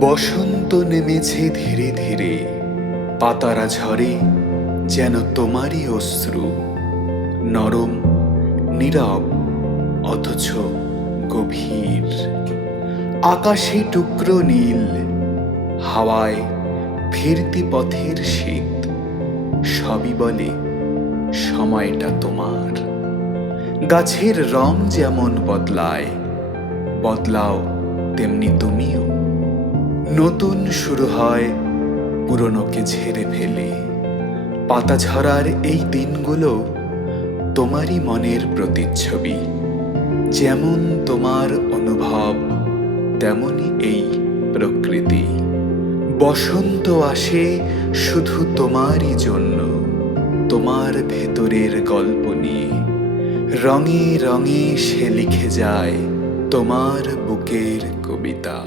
বসন্ত নেমেছে ধীরে ধীরে, পাতারা ঝরে যেন তোমারই অশ্রু। নরম, নীরব, অথচ গভীর। আকাশে টুকরো নীল, হাওয়ায় ফিরতি পথের শীত। সবই বলে, সময়টা তোমার। গাছের রং যেমন বদলায়, বদলাও তেমনি তুমিও। নতুন শুরু হয়, পুরনোকে ঝেড়ে ফেলে। পাতা ঝরার এই দিনগুলো তোমারই মনের প্রতিচ্ছবি। যেমন তোমার অনুভব, তেমনই এই প্রকৃতি। বসন্ত আসে শুধু তোমারই জন্য, তোমার ভেতরের গল্প নিয়ে। রঙে রঙে সে লিখে যায় তোমার বুকের কবিতা।